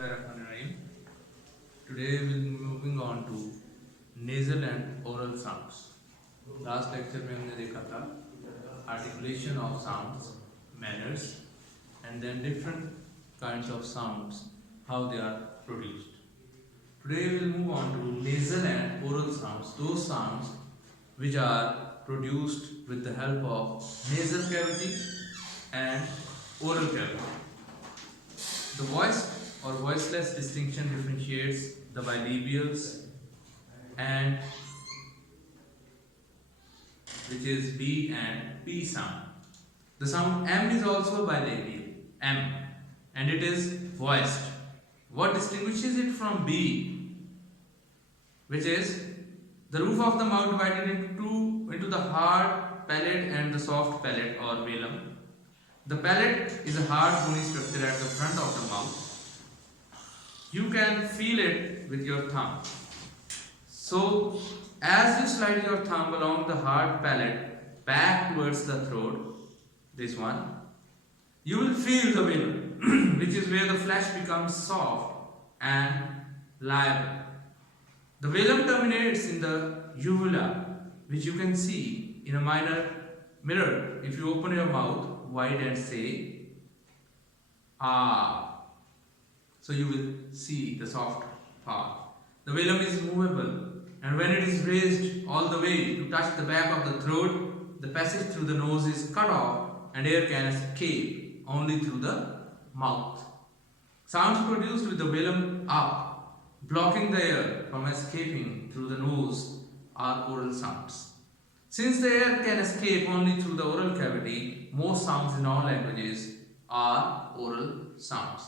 Bismillahirrahmanirrahim. Today we will be moving on to nasal and oral sounds. Last lecture में हमने देखा था articulation of sounds, manners, and then different kinds of sounds, how they are produced. Today we will move on to nasal and oral sounds, those sounds which are produced with the help of nasal cavity and oral cavity. The voiced or voiceless distinction differentiates the bilabials and which is B and P sound. The sound M is also bilabial, M, and it is voiced. What distinguishes it from B, which is the roof of the mouth divided into the hard palate and the soft palate or velum. The palate is a hard bony structure at the front of the mouth. You can feel it with your thumb. So, as you slide your thumb along the hard palate back towards the throat, this one, you will feel the velum, which is where the flesh becomes soft and pliable. The velum terminates in the uvula, which you can see in a minor mirror if you open your mouth wide and say ah. So you will see the soft part. The velum is movable, and when it is raised all the way to touch the back of the throat, the passage through the nose is cut off and air can escape only through the mouth. Sounds produced with the velum up, blocking the air from escaping through the nose, are oral sounds. Since the air can escape only through the oral cavity, most sounds in all languages are oral sounds.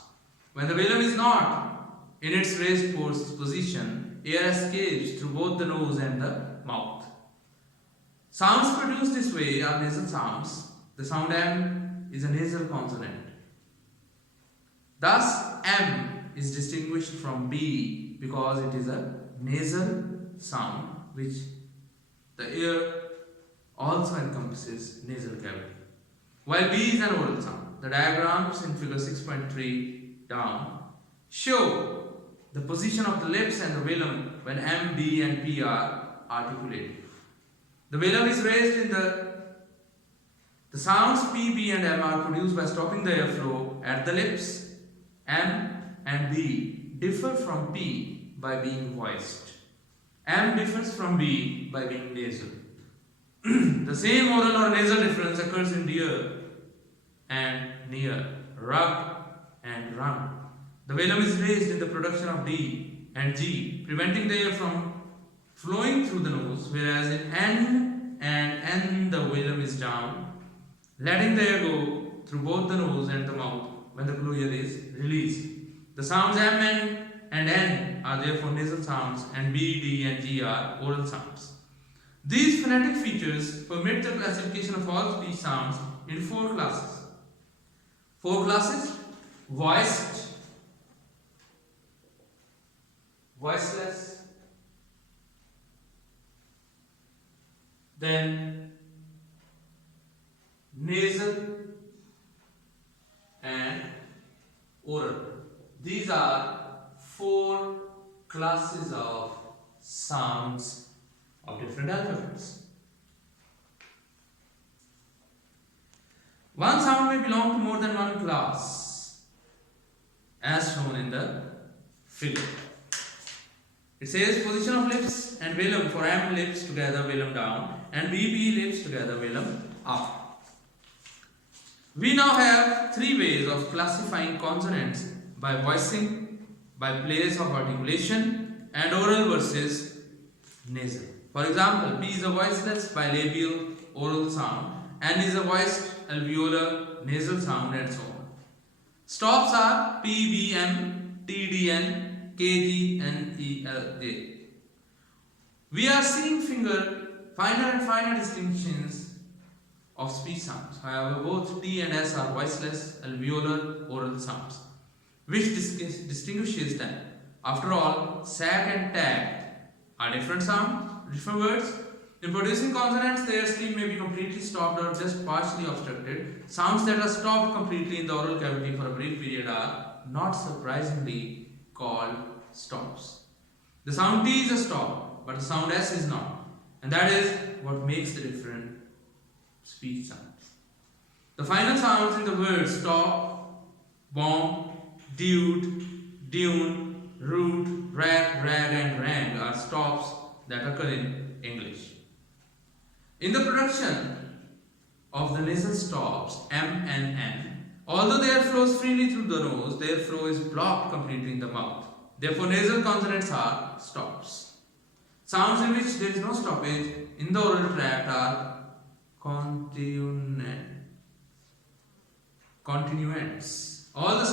When the velum is not in its raised position, air escapes through both the nose and the mouth. Sounds produced this way are nasal sounds. The sound M is a nasal consonant. Thus, M is distinguished from B because it is a nasal sound which the air also encompasses nasal cavity. While B is an oral sound. The diagrams in figure 6.3 down show the position of the lips and the velum when M, B and P are articulated. The velum is raised in the sounds P, B and M are produced by stopping the airflow at the lips. M and B differ from P by being voiced. M differs from B by being nasal. The same oral or nasal difference occurs in dear and near, rug and run. The velum is raised in the production of D and G, preventing the air from flowing through the nose, whereas in N and N the velum is down, letting the air go through both the nose and the mouth when the glue air is released. The sounds M and N are therefore nasal sounds, and B, D and G are oral sounds. These phonetic features permit the classification of all speech sounds into four classes. Four classes: voiced, voiceless, then nasal and oral. These are four classes of sounds of different alphabets. One sound may belong to more than one class, as shown in the figure. It says position of lips and velum. For M, lips together, velum down, and B, lips together, velum up. We now have three ways of classifying consonants: by voicing, by place of articulation, and oral versus nasal. For example, P is a voiceless bilabial oral sound, N is a voiced alveolar nasal sound, and so on. Stops are P, B, M, T, D, N, K, G, N, E, L, J. We are seeing finer and finer distinctions of speech sounds. However, both T and S are voiceless alveolar oral sounds. Which distinguishes them? After all, sac and tag are different sounds, different words. In producing consonants, their stream may be completely stopped or just partially obstructed. Sounds that are stopped completely in the oral cavity for a brief period are not surprisingly called stops. The sound T is a stop, but the sound S is not. And that is what makes the different speech sounds. The final sounds in the words stop, bomb, dude, dune, root, rat, rag, and rang are stops that occur in English. In the production of the nasal stops M and N, although the air flows freely through the nose, their flow is blocked completely in the mouth. Therefore, nasal consonants are stops. Sounds in which there is no stoppage in the oral tract are continuants. All the